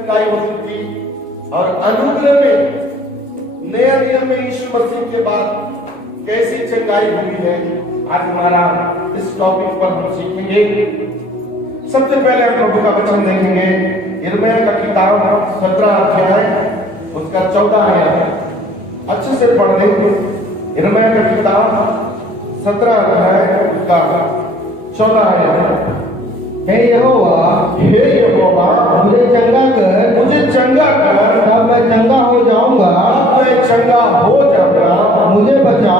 चंगाई होती थी और अनुग्रह में नए नियम में यीशु मसीह के बाद कैसी चंगाई हुई है, आज हमारा इस टॉपिक पर हम सीखेंगे। सबसे पहले हम प्रभु का वचन देखेंगे, यिर्मयाह का किताब 17 अध्याय उसका 14 आयत। अच्छे से पढ़ देंगे। यिर्मयाह का किताब 17 अध्याय उसका 14 आयत। हे यहोवा, मुझे चंगा कर, तब मैं चंगा हो जाऊंगा। मुझे बचा,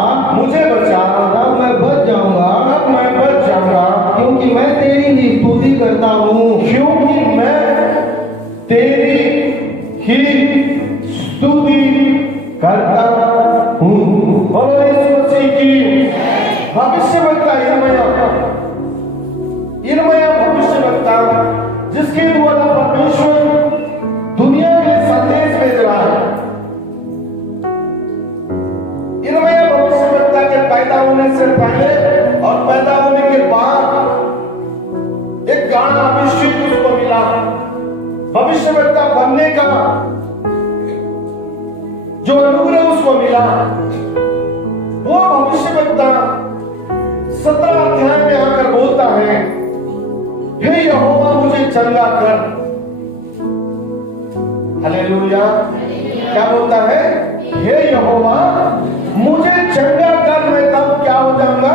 तब मैं बच जाऊंगा। क्योंकि मैं तेरी ही स्तुति करता हूँ। बोलो यीशु मसीह की। भविष्यवक्ता यिर्मयाह भविष्यवक्ता, जिसके द्वारा परमेश्वर दुनिया में संदेश भेज रहा है। यिर्मयाह भविष्यवक्ता के पैदा होने से पहले और पैदा होने के बाद एक गाढ़ा अभिषेक उसको मिला। भविष्यवक्ता बनने का जो अनुग्रह उसको मिला, वो भविष्यवक्ता 17 अध्याय में आकर बोलता है, हे यहोवा मुझे चंगा कर। हालेलुया। क्या बोलता है? हे यहोवा मुझे चंगा कर, मैं तब क्या हो जाऊंगा?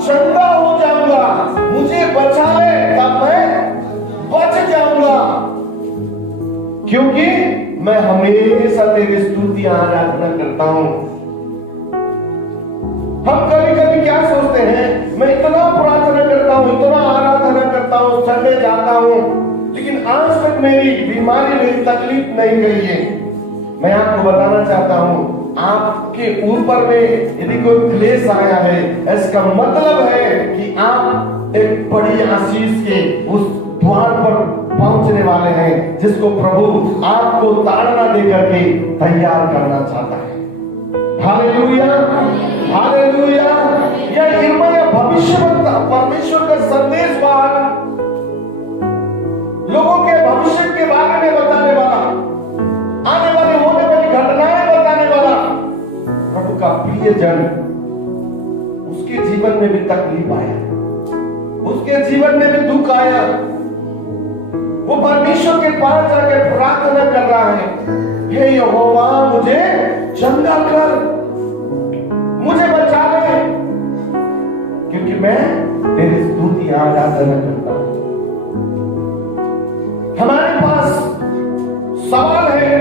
चंगा हो जाऊंगा। मुझे बचा ले, तब मैं बच जाऊंगा। क्योंकि मैं हमेशा तेरी स्तुति आराधना करता हूं। हम कभी कभी क्या सोचते हैं, मैं इतना प्रार्थना करता हूं, इतना आराधना करता हूं, संडे जाता हूं, लेकिन आज तक मेरी बीमारी, मेरी तकलीफ नहीं गई है। मैं आपको बताना चाहता हूं, आपके ऊपर में यदि कोई क्लेश आया है, इसका मतलब है कि आप एक बड़ी आशीष के उस द्वार पर पहुंचने वाले हैं, जिसको प्रभु आपको ताड़ना देकर के तैयार करना चाहता है। Hallelujah, hallelujah. यह यिर्मयाह भविष्यवक्ता, परमेश्वर का संदेशवाहक, लोगों के भविष्य के बारे में बताने वाला, आने वाली होने वाली घटनाएं बताने वाला प्रभु का प्रिय जन। उसके जीवन में भी तकलीफ आया, उसके जीवन में भी दुख आया। वो परमेश्वर के पास जाकर प्रार्थना कर रहा है, हे यहोवा मुझे चंगा कर, मुझे बचा ले, क्योंकि मैं तेरी स्तुति आराधना करता हूं। हमारे पास सवाल है,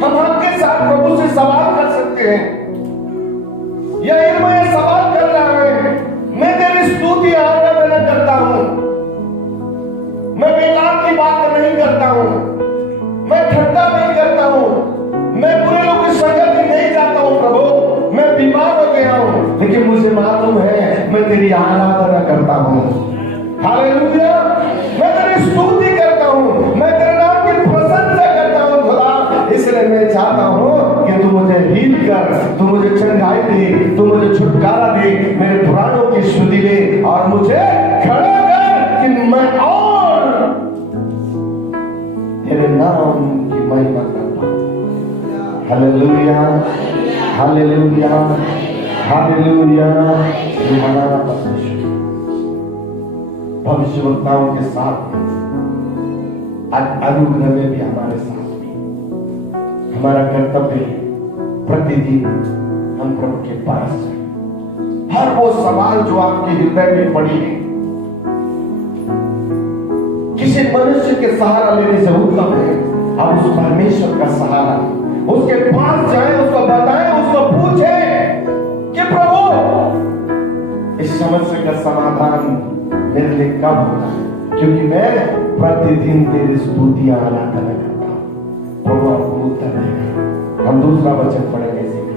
हम आपके साथ प्रभु से सवाल कर सकते हैं। यह यिर्मयाह सवाल कर रहा है, मैं तेरी स्तुति आराधना करता हूं, मैं बेकार की बात नहीं करता हूं, मैं ठट्टा नहीं करता हूं, मैं बुरे लोगों की संगत में नहीं जाता हूं प्रभु, मैं बीमार हो गया हूं, लेकिन मुझे मालूम है मैं तेरी आराधना करता हूं। हालेलुया। मैं तेरी स्तुति करता हूं, मैं तेरे नाम की प्रशंसा करता हूं खुदा। इसलिए मैं चाहता हूं कि तू मुझे हील कर, तू मुझे चंगाई दे, तू मुझे छुटकारा दे, मेरे पुराणों की स्तुति ले और मुझे खड़ा कर कि मैं और तेरे नाम की महिमा करता हूं। Hallelujah, hallelujah, hallelujah. हमारा परमेश्वर भविष्यवक्ताओं के साथ आज अनुग्रह में भी हमारे साथ भी हमारा कर्तव्य है प्रतिदिन हम प्रभु के पास जाएं। हर वो सवाल जो आपके हृदय में पड़ी है, किसी मनुष्य के सहारा लेने से उत्तम है आप उस परमेश्वर का सहारा उसके पास जाएं, उसको बताएं, उसको पूछें कि प्रभु इस समस्या का समाधान मेरे लिए कब होता है, क्योंकि मैं प्रतिदिन तेरी स्तुति आराधना करता हूं। प्रभु आपको उत्तर देगा। हम दूसरा वचन पढ़ेंगे इसी का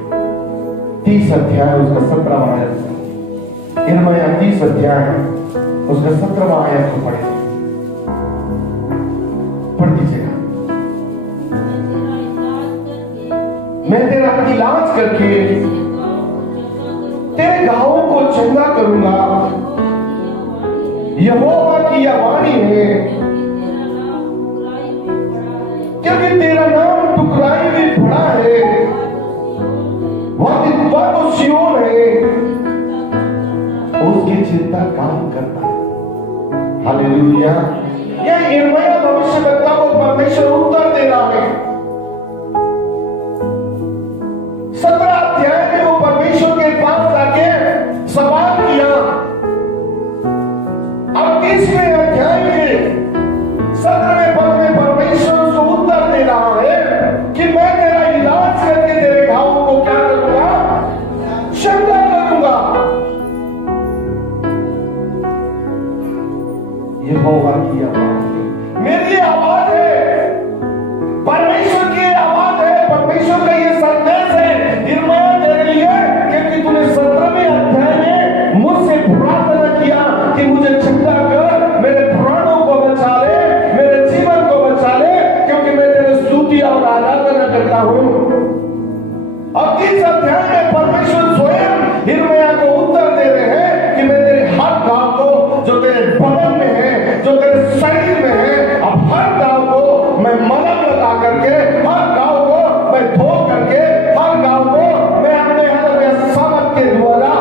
30 अध्याय उसका 17वां आयत। यिर्मयाह 30 अध्याय उसका 17वां आयत को पढ़ेंगे। पढ़ दीजिएगा। मैं तेरा इलाज करके तेरे घावों को चंगा करूंगा। यहोवा की यह वाणी है तेरा नाम टुकराई भी पड़ा है, वह तो सियोन है, उसकी चिंता काम करता है। हालेलुया। यह यिर्मयाह भविष्यवक्ता को परमेश्वर उत्तर दे रहा है। 17 अध्याय में वो परमेश्वर के पास जाके सवाल किया। अब 30वें अध्याय में 17वें पद में परमेश्वर उसको उत्तर दे रहा है कि मैं तेरा इलाज करके तेरे घावों को क्या करूंगा? चंगा करूंगा। यहोवा की आवाज है, मेरी आवाज है, परमेश्वर की आवाज है, परमेश्वर का ये संदेश है यिर्मयाह तेरे लिए, क्योंकि तूने 17वें अध्याय में मुझसे प्रार्थना किया कि मुझे चंगा कर, मेरे प्राणों को बचा ले, मेरे जीवन को बचा ले, क्योंकि मैं तेरे स्तुति और आराधना करता हूं। अब 30 अध्याय में परमेश्वर स्वयं यिर्मयाह को उत्तर दे रहे हैं कि मैं तेरे हर घाव को जो तेरे बदन में है, जो तेरे शरीर में है, अब हर घाव को मैं मलम लगा करके, हर घाव को मैं धो करके, हर घाव को मैं अपने हर सामर्थ के द्वारा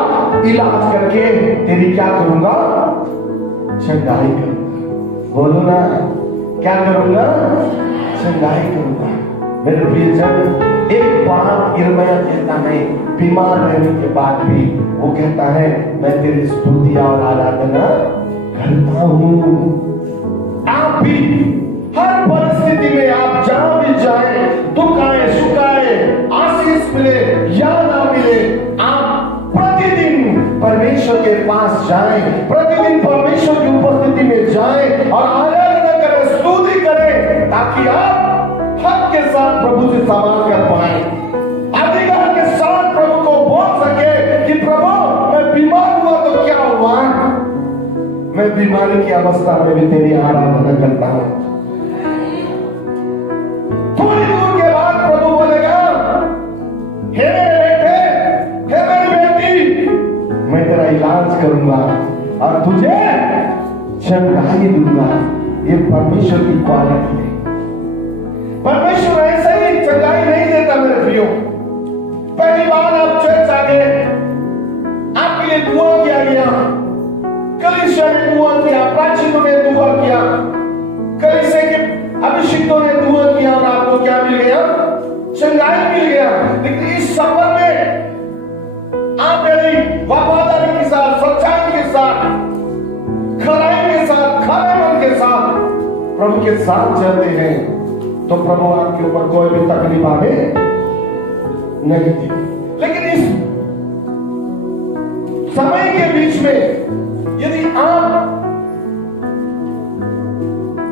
इलाज करके तेरी क्या करूंगा? चंगाई करूंगा। बोलो ना, क्या करूंगा? चंगाई करूंगा। मेरे प्रियजन, एक बात यिर्मयाह कहता है, बीमार रहने के बाद भी वो कहता है मैं तेरी स्तुति और आराधना करता हूं। आप भी हर परिस्थिति में, आप जहां भी जाए, दुख आए, सुख आए, आशीष मिले या ना मिले, आप प्रतिदिन परमेश्वर के पास जाएं, प्रतिदिन परमेश्वर की उपस्थिति में जाएं और आराधना करें, स्तुति करें, ताकि आप हक के साथ प्रभु से सवाल कर पाए, अधिकार के साथ प्रभु को बोल सके कि प्रभु मैं बीमार हुआ तो क्या हुआ, मैं बीमारी की अवस्था में भी तेरी आराधना करता हूं। थोड़ी दूर के बाद प्रभु बोलेगा, हे मेरे बेटे, हे मेरी बेटी, मैं तेरा इलाज करूंगा और तुझे चंगाई दूंगा। ये परमेश्वर की क्वालिटी है। परमेश्वर ऐसे ही चंगाई नहीं देता मेरे प्रियो। पहली बार आप चर्च आ गए, आपके लिए दुआ किया गया, कलीसिया ने दुआ किया, प्राचीनों ने दुआ किया, कलीसिया के अभिषिक्तों ने दुआ किया और आपको क्या मिल गया? चंगाई मिल गया। लेकिन इस सफर में आप यदि वफादारी के साथ, सच्चाई के साथ, खराई के साथ, खरे मन के साथ प्रभु के साथ चलते हैं तो प्रभु आपके ऊपर कोई भी तकलीफ आने नहीं थी। लेकिन इस समय के बीच में यदि आप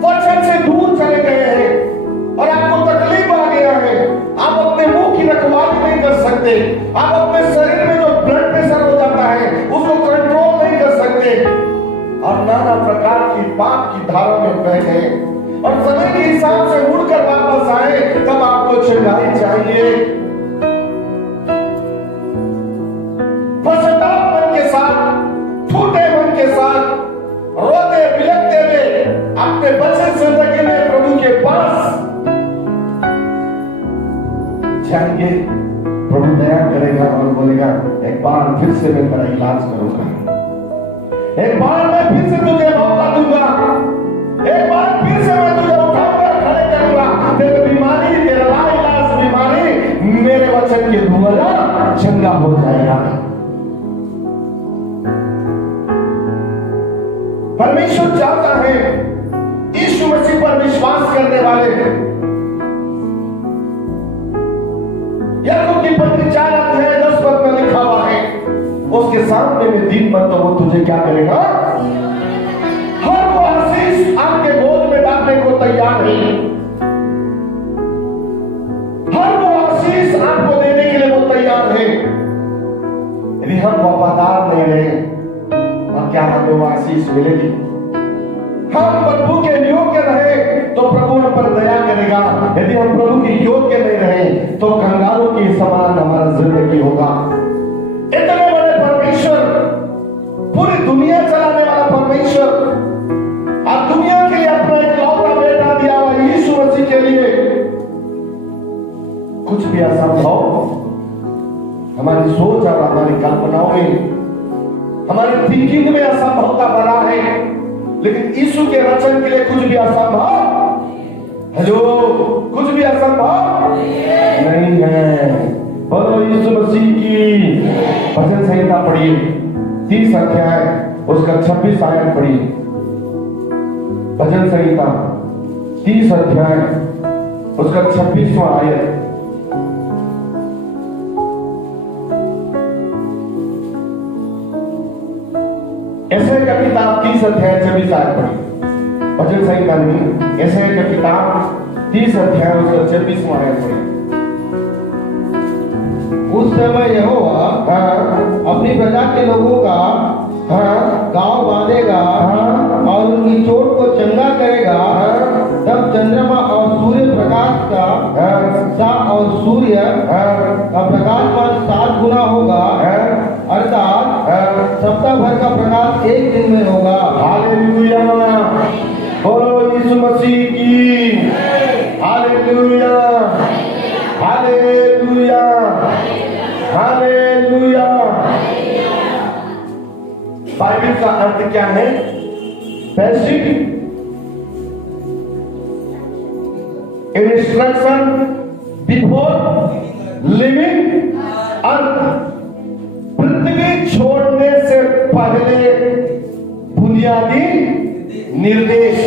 वचन से दूर चले गए हैं और आपको तकलीफ आ गया है, आप अपने मुंह की रखवाली नहीं कर सकते, आप अपने शरीर में जो ब्लड प्रेशर हो जाता है उसको कंट्रोल नहीं कर सकते और नाना प्रकार की पाप की धारा में बह गए और समय के हिसाब से मुड़कर वापस आए, तब आपको चंगाई चाहिए। पश्चाताप मन के साथ, फूटे मन के साथ, रोते बिलखते हुए अपने बचन जिंदगी में प्रभु के पास जाएंगे। प्रभु दया करेगा और बोलेगा एक बार फिर से मैं तेरा इलाज करूंगा, एक बार मैं फिर से तुझे मौका दूंगा, एक बार फिर से मैं तुझे उठाकर खड़े करूंगा। तेरी बीमारी, तेरा लाइलाज बीमारी मेरे वचन के द्वारा चंगा हो जाएगा। परमेश्वर चाहता है यीशु मसीह पर विश्वास करने वाले याकूब की पत्री 4 अध्याय 10 पद में लिखा हुआ है, उसके सामने में दिन भर तो वो तुझे क्या करेगा? हर वो आशीष आपके गोद में डालने को तैयार है, हर वो आशीष आपको देने के लिए वो तैयार है। यदि हम वफादार नहीं रहे और क्या हमें वो आशीष मिलेगी? हम प्रभु के योग्य रहे तो प्रभु हम पर दया करेगा, यदि हम प्रभु के योग्य नहीं रहे तो कंगालों के समान हमारा जिंदगी होगा। इतने बड़े परमेश्वर, पूरी दुनिया चलाने वाला परमेश्वर, आप दुनिया के लिए अपना इकलौता बेटा दिया हुआ यीशु मसीह के लिए सोच और हमारी कल्पनाओं में, हमारे थिंकिंग में असंभवता बना है, लेकिन यीशु के वचन के लिए कुछ भी असंभव, हेलो, कुछ भी असंभव नहीं है। बोलो यीशु मसीह की। भजन संहिता पढ़िए 30 अध्याय उसका 26 आयत पढ़िए। भजन संहिता 30 अध्याय उसका 26वां आयत। ऐसे का किताब 30 अध्याय 26 आयत पढ़िए। भजन संहिता नहीं, ऐसे का किताब 30 अध्याय उसका 26वां आयत पढ़िए। उस समय यहोवा अपनी प्रजा के लोगों का गांव बांधेगा और उनकी चोट को चंगा करेगा। तब चंद्रमा और सूर्य प्रकाश का और सूर्य का प्रकाशमान 7 गुना होगा, अर्थात सप्ताह भर का प्रकाश एक दिन में होगा। हालेलुया, बोलो यीशु मसीह की। Hallelujah, hallelujah, hallelujah. बाइबल का अर्थ क्या है? बेसिक इंस्ट्रक्शन बिफोर लिविंग अर्थ। पृथ्वी छोड़ने से पहले बुनियादी निर्देश।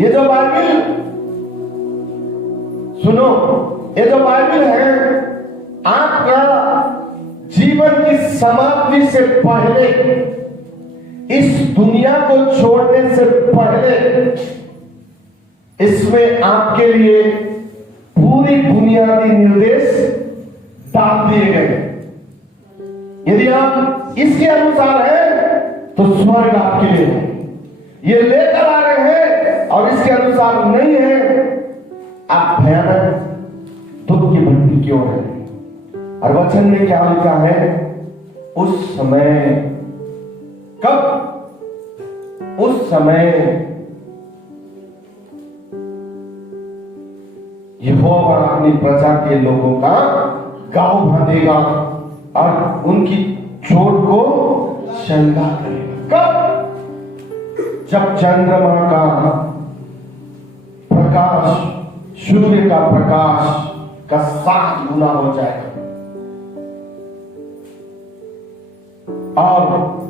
ये जो बाइबल, सुनो, ये जो बाइबल है आपका जीवन की समाप्ति से पहले, इस दुनिया को छोड़ने से पहले, इसमें आपके लिए पूरी बुनियादी निर्देश डाल दिए गए। यदि आप इसके अनुसार हैं तो स्वर्ग आपके लिए है। ये लेकर आ रहे हैं और इसके अनुसार नहीं है, आप भयानक दुख की भट्टी की ओर है। और वचन में क्या लिखा है? उस समय, कब? उस समय यहोवा अपनी प्रजा के लोगों का गांव बांधेगा और उनकी चोट को चंगा करेगा। कब? जब चंद्रमा का प्रकाश सूर्य का प्रकाश का 7 गुना हो जाएगा और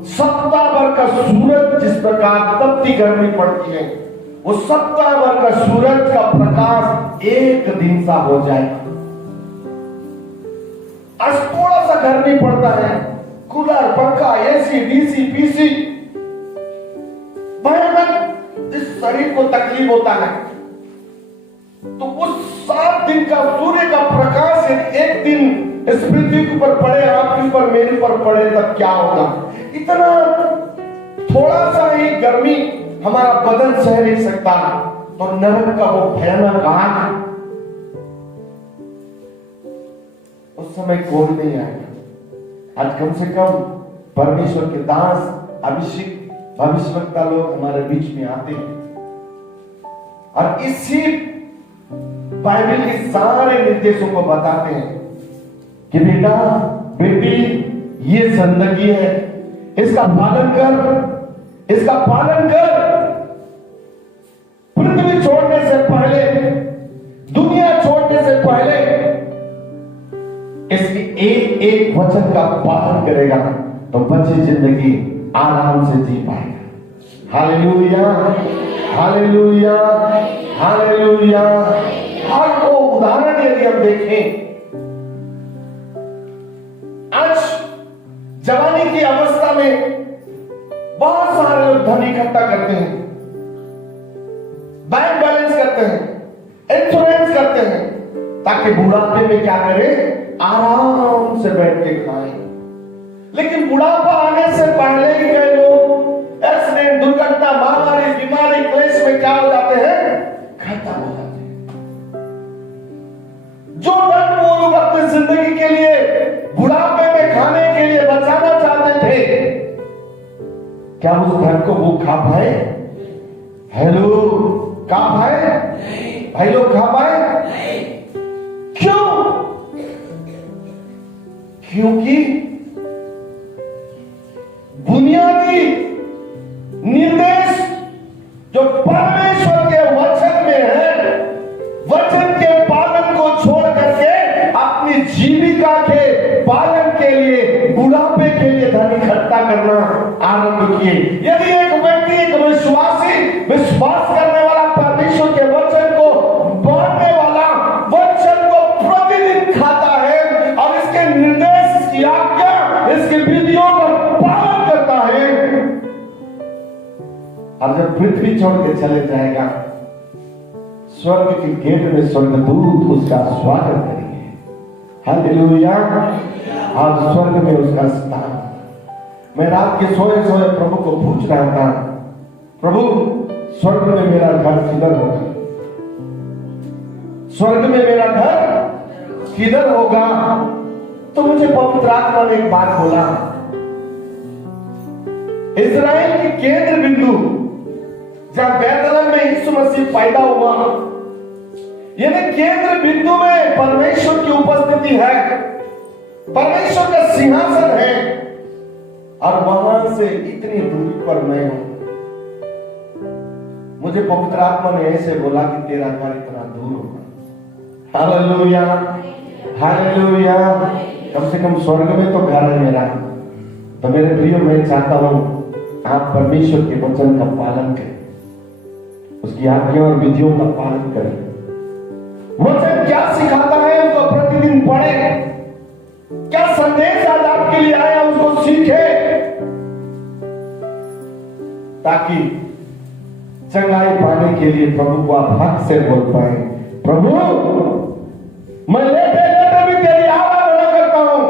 सप्ताह भर का सूरज जिस प्रकार तपती गर्मी पड़ती है, वो सप्ताह भर का सूरज का प्रकाश एक दिन सा हो जाएगा। आज थोड़ा सा गर्मी पड़ता है, कूलर, पंखा, एसी, डीसी, पीसी, भयानक इस शरीर को तकलीफ होता है। तो उस 7 दिन का सूर्य का प्रकाश एक दिन इस पृथ्वी के ऊपर पड़े, आपके ऊपर, मेरे ऊपर पड़े, तब क्या होगा? इतना थोड़ा सा ही गर्मी हमारा बदन सह नहीं सकता, तो नरक का वो भयानक आग, उस समय कोई नहीं आएगा। आज कम से कम परमेश्वर के दास, अभिषेक, भविष्यवक्ता लोग हमारे बीच में आते हैं और इसी बाइबल के सारे निर्देशों को बताते हैं कि बेटा, बेटी, ये जिंदगी है, इसका पालन कर, इसका पालन कर। पृथ्वी छोड़ने से पहले, दुनिया छोड़ने से पहले इसकी एक एक वचन का पालन करेगा तो बची जिंदगी आराम से जी पाएगा। Hallelujah, hallelujah, hallelujah. हर वो उदाहरण यदि हम देखें, आज जवानी की अवस्था में बहुत सारे लोग धन इकट्ठा करते हैं, बैंक बैलेंस करते हैं, इंश्योरेंस करते हैं, ताकि बुढ़ापे में क्या करें? आराम से बैठ के खाएं। लेकिन बुढ़ापा आने से पहले ही कई लोग एक्सीडेंट, दुर्घटना, महामारी, बीमारी, क्लेश में क्या हो जाते हैं? खत्म हो जाते हैं। जो धन वो लोग अपनी जिंदगी के लिए, बुढ़ापे में खाने के लिए बचाना चाहते थे, क्या उस धन को वो खा पाए? हेलो, खा पाए? भाई लोग खा पाए? क्यों? क्योंकि बुनियादी निर्देश जो परमेश्वर के वचन में है, वचन के पालन को छोड़ करके अपनी जीविका के पालन के लिए, बुढ़ापे के लिए धन इकट्ठा करना आरंभ किए। यदि एक व्यक्ति, एक विश्वासी, विश्वास करने वाला, परमेश्वर के वचन को बांटने वाला, वचन को प्रतिदिन खाता है और इसके निर्देश, इसकी आज्ञा, इसकी विधियों का पालन करता है, और जब पृथ्वी छोड़ के चले जाएगा, स्वर्ग के गेट में स्वर्गदूत उसका स्वागत करेंगे। हालेलुया। आज स्वर्ग में उसका स्थान। मैं रात के सोए सोए प्रभु को पूछ रहा था, प्रभु स्वर्ग में मेरा घर किधर होगा? स्वर्ग में मेरा घर किधर होगा? तो मुझे पवित्र आत्मा ने एक बात बोला, इस्राएल की केंद्र बिंदु जहां बैतलहम में यीशु मसीह पैदा हुआ, यानी केंद्र बिंदु में परमेश्वर की उपस्थिति है, परमेश्वर का सिंहासन है, और वहां से इतनी दूरी पर मैं हूं। मुझे पवित्र आत्मा ने ऐसे बोला कि तेरा घर इतना दूर होगा। Hallelujah, hallelujah. कम से कम स्वर्ग में तो घर है मेरा। तो मेरे प्रिय, मैं चाहता हूं आप परमेश्वर के वचन का पालन करें, उसकी आज्ञा और विधियों का पालन करें। वचन क्या सिखाता है उसको प्रतिदिन पढ़ें। क्या संदेश आज आपके लिए आया उसको सीखे, ताकि चंगाई पाने के लिए प्रभु को आप हक से बोल पाए, प्रभु मैं लेटे लेटे भी तेरी आराधना करता हूं,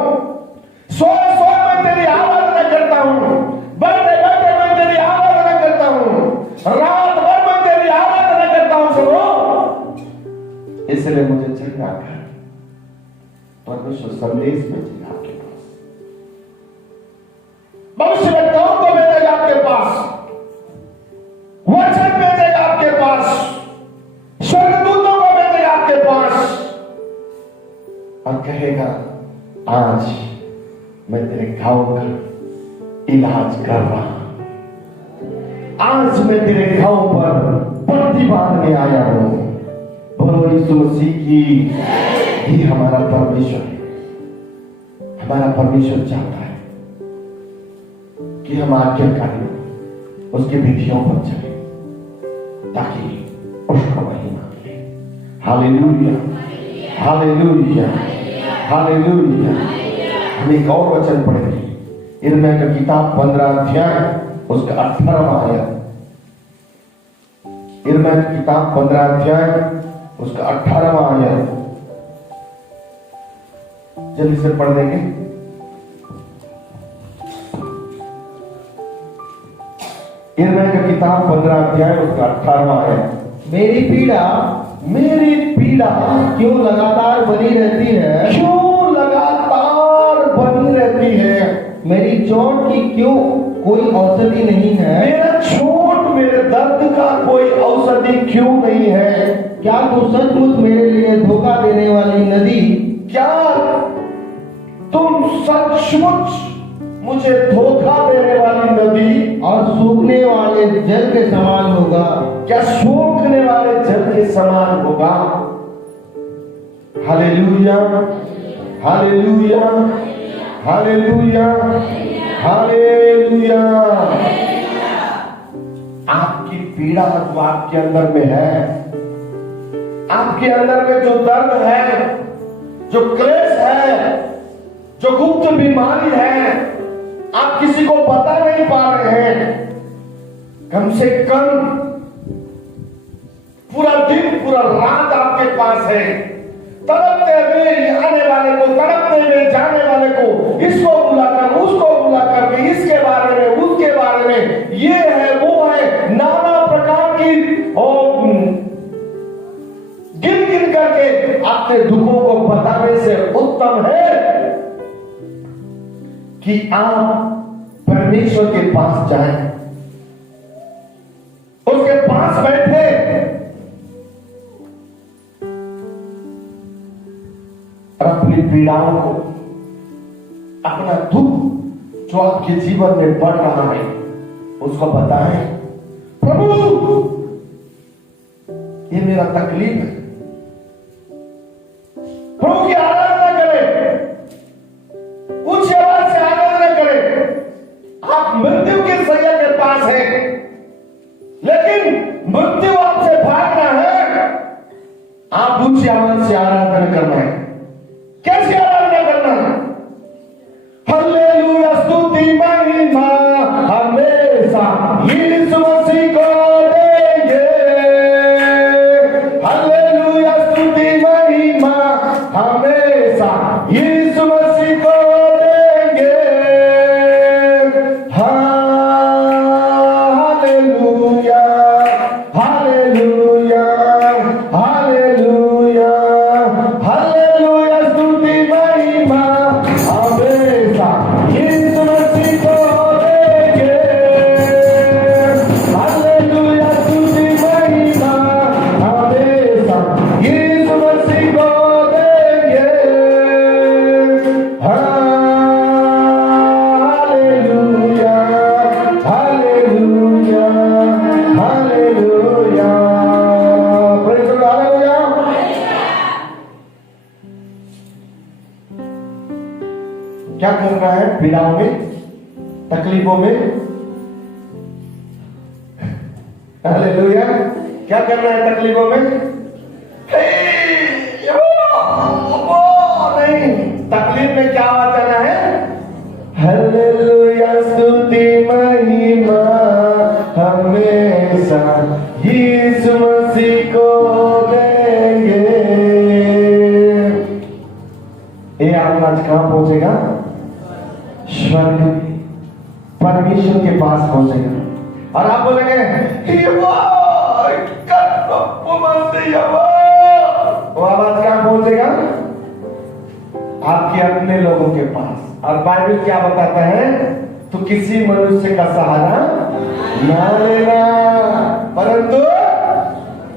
सोए सोए मैं तेरी आराधना करता हूं, बैठे बैठे मैं तेरी आराधना करता हूं, रात भर मैं तेरी आराधना करता हूं। सुनो, इसलिए मुझे चंगा कर परमेश्वर संदेश भेजेगा आपके पास, भविष्यवक्ताओं को भेजेगा आपके पास, वचन भेजेगा आपके पास, स्वर्गदूतों को भेजेगा आपके पास, और कहेगा आज मैं तेरे घाव का इलाज कर रहा हूं, आज मैं तेरे घाव पर पट्टी बांधने आया हूं। बोलो यीशु मसीह की। ही हमारा परमेश्वर है। हमारा परमेश्वर चाहता है कि हम आज्ञाकारी उसकी विधियों पर चले, ताकि उसको महिमा मिले। Hallelujah, hallelujah, hallelujah. हम एक और वचन पढ़ेंगे, यिर्मयाह का किताब 15 अध्याय उसका 18वां आयत। यिर्मयाह की किताब 15 अध्याय उसका 18वां आयत, जल्दी से पढ़ देंगे। यिर्मयाह का किताब 15 अध्याय उसका 18वां आयत। मेरी पीड़ा क्यों लगातार बनी रहती है? क्यों लगातार बनी रहती है? मेरी चोट की क्यों कोई औषधि नहीं है? मेरा चोट, मेरे दर्द का कोई औषधि क्यों नहीं है? क्या तू सचमुच मेरे लिए धोखा देने वाली नदी, क्या तुम सचमुच मुझे धोखा देने वाली नदी और सूखने वाले जल के समान होगा? क्या सूखने वाले जल के समान होगा? Hallelujah, hallelujah, hallelujah, hallelujah. आपकी पीड़ा जो आपके अंदर में है, आपके अंदर में जो दर्द है, जो क्लेश है, जो गुप्त बीमारी है, आप किसी को बता नहीं पा रहे हैं, कम से कम पूरा दिन पूरा रात आपके पास है, तड़पते हुए आने वाले को, तड़पते हुए जाने वाले को, इसको बुलाकर उसको बुलाकर के, इसके बारे में उसके बारे में, ये है वो है, नाना प्रकार की और गिन गिन करके अपने दुखों को बताने से उत्तम है कि आप परमेश्वर के पास जाएं, उसके पास बैठे और अपनी पीड़ाओं को, अपना दुख जो आपके जीवन में बढ़ रहा है उसको बताएं, प्रभु ये मेरा तकलीफ है। प्रभु की आराधना करें, उच्च आवाज से आराधना करें। आप मृत्यु के सैया के पास हैं, लेकिन मृत्यु आपसे भागना है, आप उच्च आवाज से आराधना करना है। कैसे आराधना करना है? हालेलुया, स्तुति महिमा हमेशा यीशु मसीह को देंगे। हालेलुया, स्तुति महिमा हमेशा यीशु मसीह को देंगे। हालेलुया, हालेलुया, हालेलुया, हालेलुया, स्तुति महिमा हमेशा यीशु मसीह को देंगे। हालेलुया, स्तुति महिमा हमेशा यीशु मसीह को देंगे। Hallelujah, hallelujah, hallelujah. Praise the Lord, hallelujah. क्या कर रहा है पीड़ाओं में, तकलीफों में? हालेलुया। क्या कर रहा है तकलीफों में? हे, नहीं, तकलीफ में क्या आवाज आना है? हालेलुया, स्तुति महिमा हमेशा यीशु मसीह को देंगे। ये आवाज कहां पहुंचेगा? स्वर्ग में, परमेश्वर के पास पहुंचेगा। और आप बोलेंगे वो आवाज कहां पहुंचेगा? आपके अपने लोगों के पास। और बाइबल क्या बताता है? तो किसी मनुष्य का सहारा ना लेना, परंतु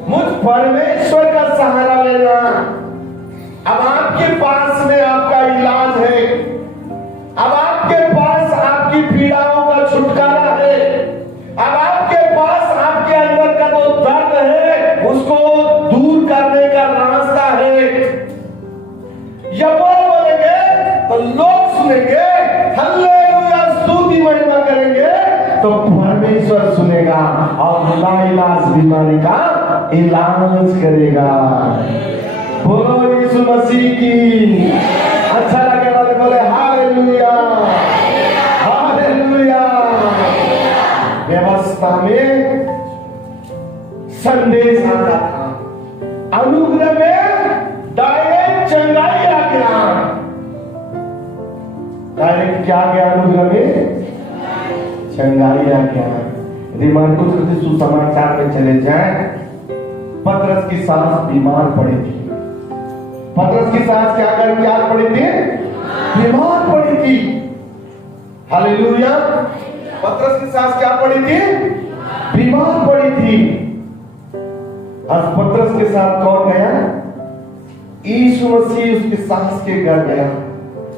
मुझ परमेश्वर का सहारा लेना। अब आपके पास में आपका इलाज है, अब आपके पास आपकी पीड़ाओं का छुटकारा है, अब आपके पास आपके अंदर का जो दर्द है उसको दूर करने का रास्ता है। जब वो बोलेंगे तो लोग सुनेंगे, हालेलुया, स्तुति महिमा करेंगे, तो परमेश्वर सुनेगा और लाइलाज बीमारी का इलाज करेगा। बोलो यीशु मसीह की। अच्छा लगे वाले बोले हालेलुया, हालेलुया। व्यवस्था में संदेश आता था, अनुग्रह में डायरेक्ट चंगाई आ गया। डायरेक्ट क्या आ गया? अनुग्रह में चंगाई आ गया। यदि मार्कुस रचित सुसमाचार में चले जाएं, पतरस की सास बीमार पड़ी थी। पतरस की सास क्या पड़ी थी? बीमार पड़ी थी। हालेलुया। पतरस की सास क्या पड़ी थी? बीमार पड़ी थी। आज पतरस के साथ कौन गया? यीशु मसीह उसकी सास के घर गया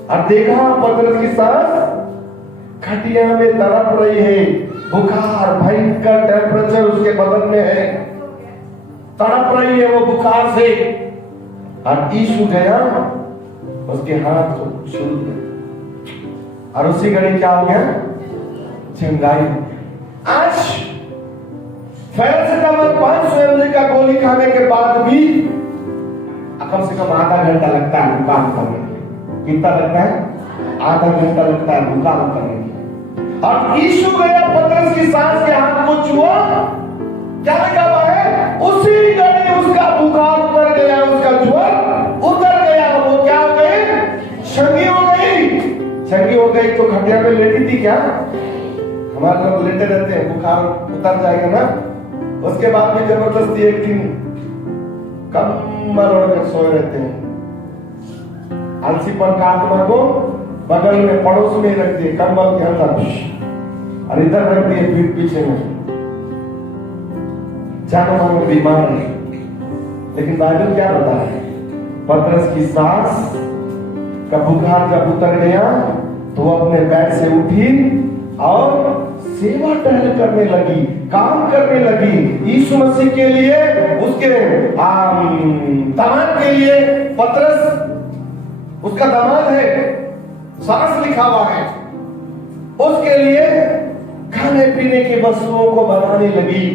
और देखा पतरस की सास खटिया में तड़प रही है, बुखार, भयंकर टेम्परेचर उसके बदन में है, तड़प रही है वो बुखार से। और यीशु गया, उसके हाथ को छू लिया और उसी घड़ी क्या हो गया? चंगाई। आज पैरासिटामोल 500 mg का गोली खाने के बाद भी कम से कम आधा घंटा लगता है बुखार उतरने में। कितना लगता है? आधा घंटा लगता है बुखार उतरने में। और यीशु गया, पतरस की सांस के हाथ को छुआ, क्या लिखा हुआ है? उसी घड़ी उसका बुखार उतर गया, उसका ज्वर उतर गया। वो क्या हो गई? चंगी हो गई। चंगी हो गई तो खटिया में लेटी थी क्या? हमारे लोग लेटे रहते हैं, बुखार उतर जाएगा ना, उसके बाद भी जबरदस्ती एक दिन कमर ओढ़कर सोए रहते हैं। आलसीपन का आत्मा को बगल में पड़ोस में रख दिए, कंबल के अंदर, और इधर रख दिए पीठ पीछे में, जानो मानो बीमार है। लेकिन बाइबल क्या बता है? पतरस की सांस का बुखार जब उतर गया, तो अपने बेड से उठी और सेवा टहल करने लगी, काम करने लगी यीशु मसीह के लिए। उसके दामाद के लिए, पतरस उसका दामाद है, सास लिखा हुआ है, उसके लिए खाने पीने की वस्तुओं को बनाने लगी।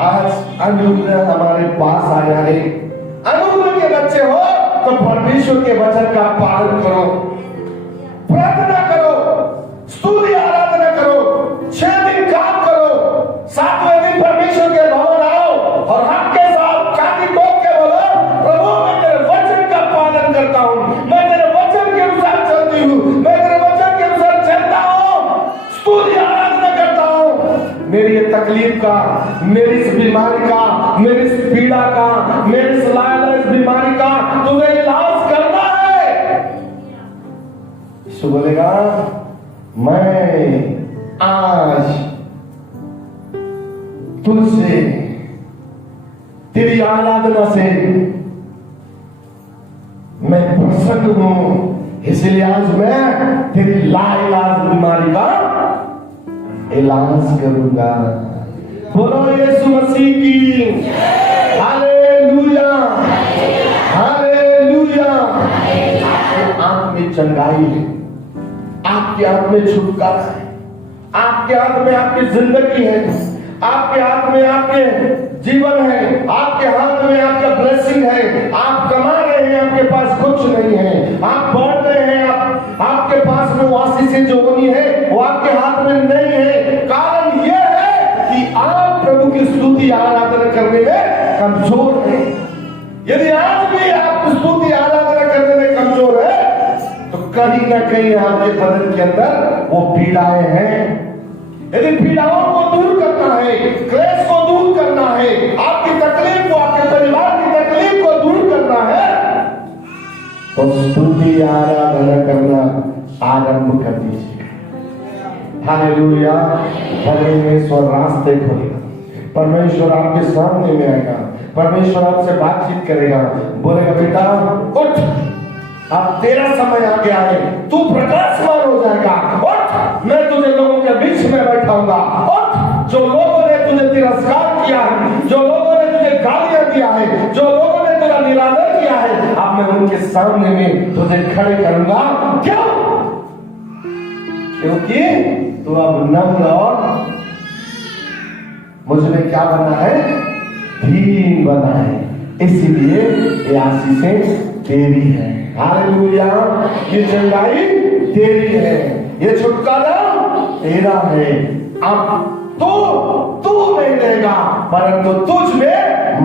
आज अनुग्रह हमारे पास आया है। अनुग्रह के बच्चे हो तो परमेश्वर के वचन का पालन करो, प्रार्थना करो, स्तुति आराधना करो, 6 दिन काम करो, 7वें दिन परमेश्वर के भवन आओ और हक के साथ छाती ठोक के बोलो, प्रभु मैं तेरे वचन का पालन करता हूं, मैं तेरे वचन के अनुसार चलती हूं, मैं तेरे वचन के अनुसार चलता हूं, स्तुति आराधना करता हूं। मेरी ये तकलीफ का, मेरी इस बीमारी का, मेरी इस पीड़ा का, मेरी इस लाइलाज बीमारी का तुझे इलाज करना है। यीशु बोलेगा मैं आज तुझसे, तेरी आराधना से मैं प्रसन्न हूं, इसलिए आज मैं तेरी लाइलाज बीमारी का इलाज करूंगा। बोलो यीशु मसीह की हालेलुया, हालेलुया। आपके आंख में चंगाई है, आपके हाथ में छुटकारा है, आपके हाथ में आपकी जिंदगी है, आपके हाथ में आपके जीवन है, आपके हाथ में आपका ब्लेसिंग है। आप कमा रहे हैं, आपके पास कुछ नहीं है, आप बढ़ रहे हैं, आपके पास में वो आशीषें जो होनी है वो आपके हाथ में नहीं है। कारण यह है कि आप प्रभु की स्तुति आराधना करने में कमजोर हैं। यदि आज भी आप स्तुति आराधना करने में कमजोर है तो कहीं ना कहीं आपके बदन के अंदर वो पीड़ाएं हैं। यदि पीड़ाओं को दूर करना है, क्लेश को दूर करना है, आपकी तकलीफ को, आपके परिवार की तकलीफ को दूर करना है, तो स्तुति आराधना करना आरंभ कर दीजिए। हालेलुया। परमेश्वर रास्ते खोलेगा, परमेश्वर आपके सामने में आएगा, परमेश्वर आपसे बातचीत करेगा, बोलेगा बेटा उठ, अब तेरा समय आ गया है, तू प्रकाशमान हो जाएगा, उठ, मैं तुझे लोगों के बीच में बैठाऊंगा, उठ। जो लोगों ने तुझे तिरस्कार किया है, जो लोगों ने तुझे गालियां दिया है, जो लोगों ने तेरा निरादर किया है, अब मैं उनके सामने में तुझे खड़े करूंगा। क्यों? क्योंकि तू अब नम्र और मुझमें क्या बना है? दीन बना है, इसीलिए ये आशीषें तेरी है। हालेलुया। ये चंगाई तेरी है, ये छुटकारा तेरा है। अब तू नहीं रहेगा, परंतु तुझ में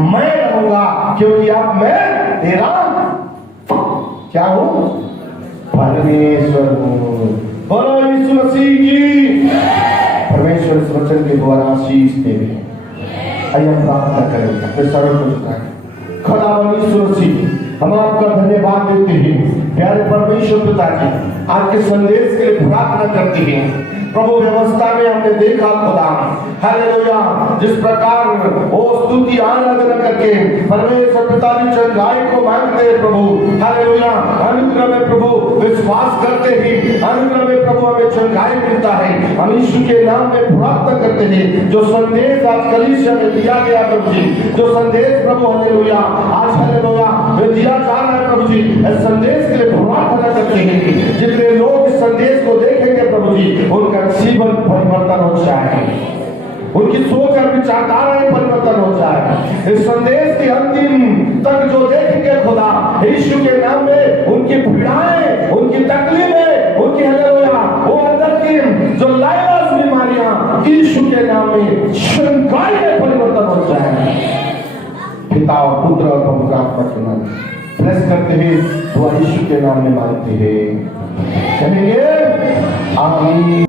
मैं रहूंगा, क्योंकि अब मैं तेरा क्या हूं? परमेश्वर हूं। बोलो यीशु मसीह की। परमेश्वर इस वचन के द्वारा आशीष देवे। आइए हम प्रार्थना करेंगे, अपने सरल को झुकाएं। खुदावंद यीशु मसीह, हम आपका धन्यवाद देते हैं। प्यारे परमेश्वर पिताजी, आपके संदेश के लिए प्रार्थना करते हैं। प्रभु व्यवस्था में हमने देखा खुदा, हालेलुया, जिस प्रकार वो स्तुति आराधना करके परमेश्वर पिताजी चंगाई को मांगते हैं प्रभु, हालेलुया, अनुग्रह में प्रभु विश्वास करते हैं, अनुग्रह में प्रभु हमें चंगाई मिलता है। हम यीशु के नाम में प्रार्थना करते हैं। जो संदेश आज कलीसिया में दिया गया प्रभु जी, जो संदेश प्रभु हालेलुया आज हालेलुया में दिया जा रहा है प्रभु जी, इस संदेश के लिए प्रार्थना करते हैं। जितने लोग इस संदेश को देखेंगे प्रभु जी, उनका जीवन परिवर्तन हो जाए, उनकी सोच और विचारधाराएं परिवर्तन हो जाए। इस संदेश के अंतिम तक जो देखेंगे खुदा, यीशु के नाम में उनकी पीड़ाएं, उनकी तकलीफें, उनकी हालेलुया वो अंदर की जो लाइलाज बीमारियां यीशु के नाम में चंगाई में परिवर्तन हो जाए। पिता और पुत्र और पवित्र आत्मा के नाम ब्लेस करते हैं, दुआ यीशु के नाम में मांगते हैं, कहेंगे आमीन।